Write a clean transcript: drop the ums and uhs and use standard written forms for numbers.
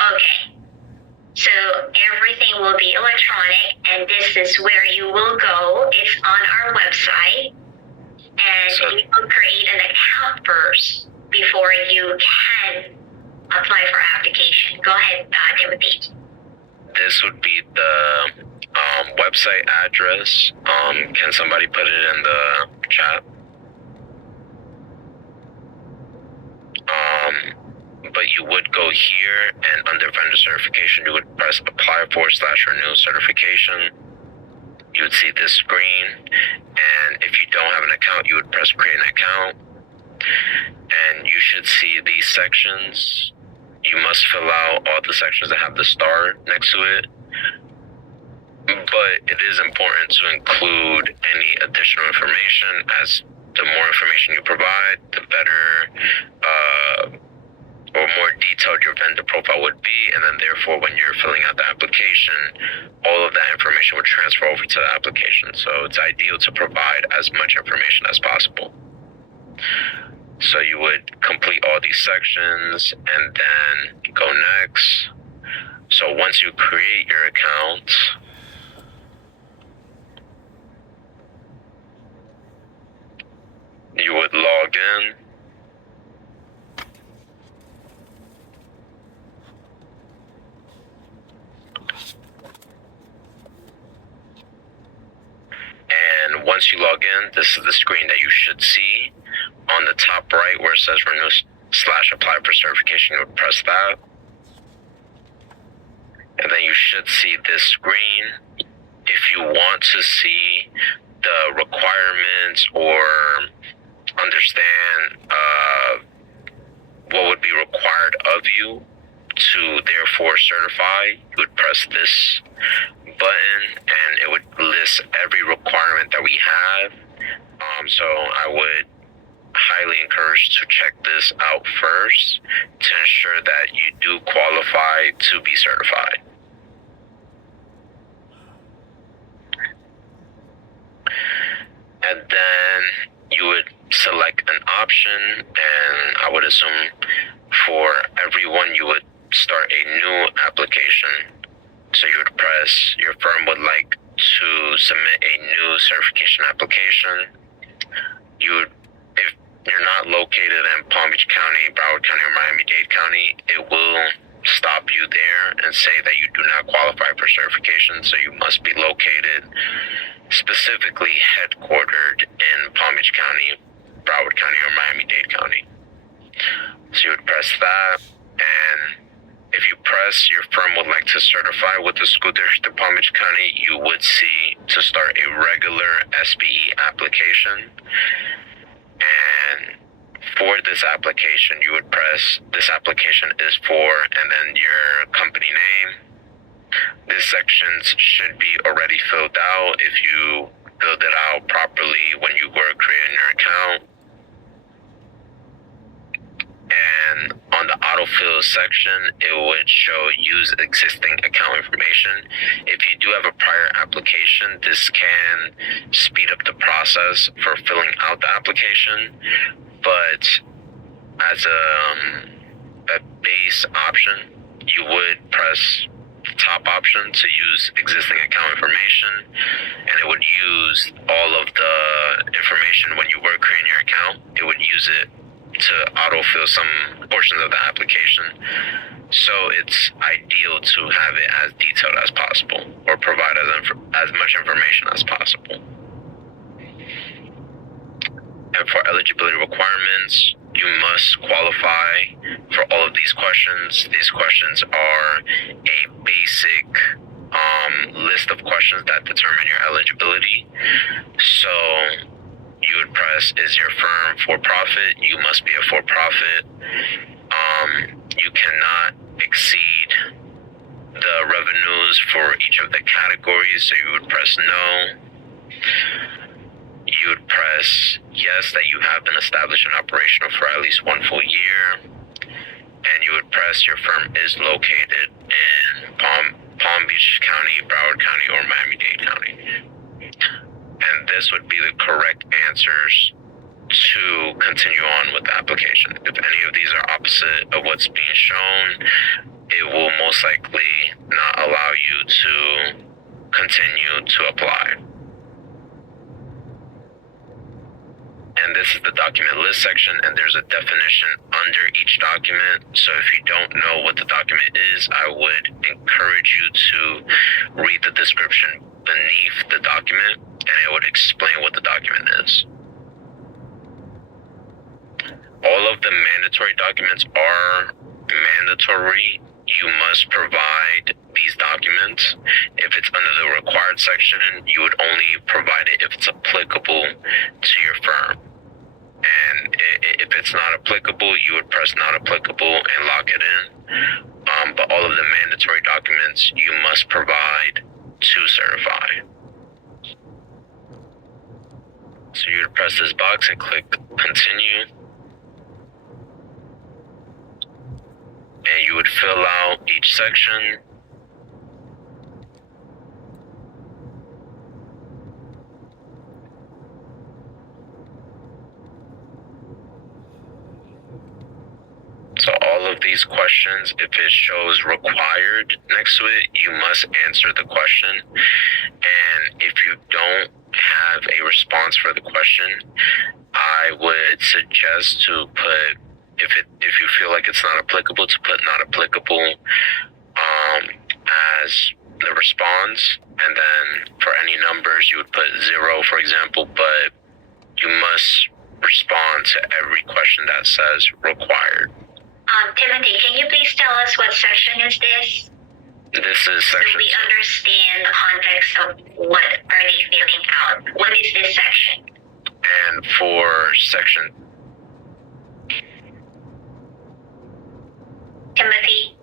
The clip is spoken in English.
Okay. So everything will be electronic, and this is where you will go. It's on our website, and you will create an account first before you can apply for application. Go ahead, Timothy. This would be the website address. Can somebody put it in the chat? But you would go here, and under vendor certification, you would press apply /renew certification. You would see this screen, and if you don't have an account, you would press create an account, and you should see these sections. You must fill out all the sections that have the star next to it, but it is important to include any additional information, as the more information you provide, the better or more detailed your vendor profile would be, and then therefore when you're filling out the application, all of that information would transfer over to the application. So it's ideal to provide as much information as possible. So you would complete all these sections and then go next. So once you create your account, you would log in. And once you log in, this is the screen that you should see. On the top right where it says renew /apply for certification, you would press that. And then you should see this screen. If you want to see the requirements or understand what would be required of you to therefore certify, you would press this button and it would list every requirement that we have. So I would highly encourage to check this out first to ensure that you do qualify to be certified. And then you would select an option, and I would assume for everyone you would start a new application. So you would press your firm would like to submit a new certification application. You would, if you're not located in Palm Beach County, Broward County, or Miami-Dade County, it will stop you there and say that you do not qualify for certification, so you must be located specifically headquartered in Palm Beach County, Broward County, or Miami-Dade County. So you would press that, and if you press your firm would like to certify with the school district of Palm Beach County, you would see to start a regular SBE application. And for this application, you would press this application is for, and then your company name. These sections should be already filled out if you filled it out properly when you were creating your account. And on the autofill section, it would show use existing account information. If you do have a prior application, this can speed up the process for filling out the application. But as a base option, you would press the top option to use existing account information, and it would use all of the information when you were creating your account. It would use it to autofill some portions of the application. So it's ideal to have it as detailed as possible, or provide as much information as possible. And for eligibility requirements, you must qualify for all of these questions. These questions are a basic list of questions that determine your eligibility. So you would press, is your firm for profit? You must be a for profit. You cannot exceed the revenues for each of the categories, so you would press no. You would press yes that you have been established and operational for at least 1 full year. And you would press your firm is located in Palm Beach County, Broward County, or Miami-Dade County. And this would be the correct answers to continue on with the application. If any of these are opposite of what's being shown, it will most likely not allow you to continue to apply. And this is the document list section, and there's a definition under each document. So if you don't know what the document is, I would encourage you to read the description beneath the document, and it would explain what the document is. All of the mandatory documents are mandatory. You must provide these documents. If it's under the required section, you would only provide it if it's applicable to your firm. And if it's not applicable, you would press not applicable and lock it in. But all of the mandatory documents you must provide to certify. So you would press this box and click continue. And you would fill out each section. So all of these questions, if it shows required next to it, you must answer the question. And if you don't have a response for the question, I would suggest to put, if you feel like it's not applicable, to put not applicable as the response. And then for any numbers, you would put 0, for example, but you must respond to every question that says required. Timothy, can you please tell us what section is this? This is So section we understand the context of what are they filling out. What is this section? and for section Timothy?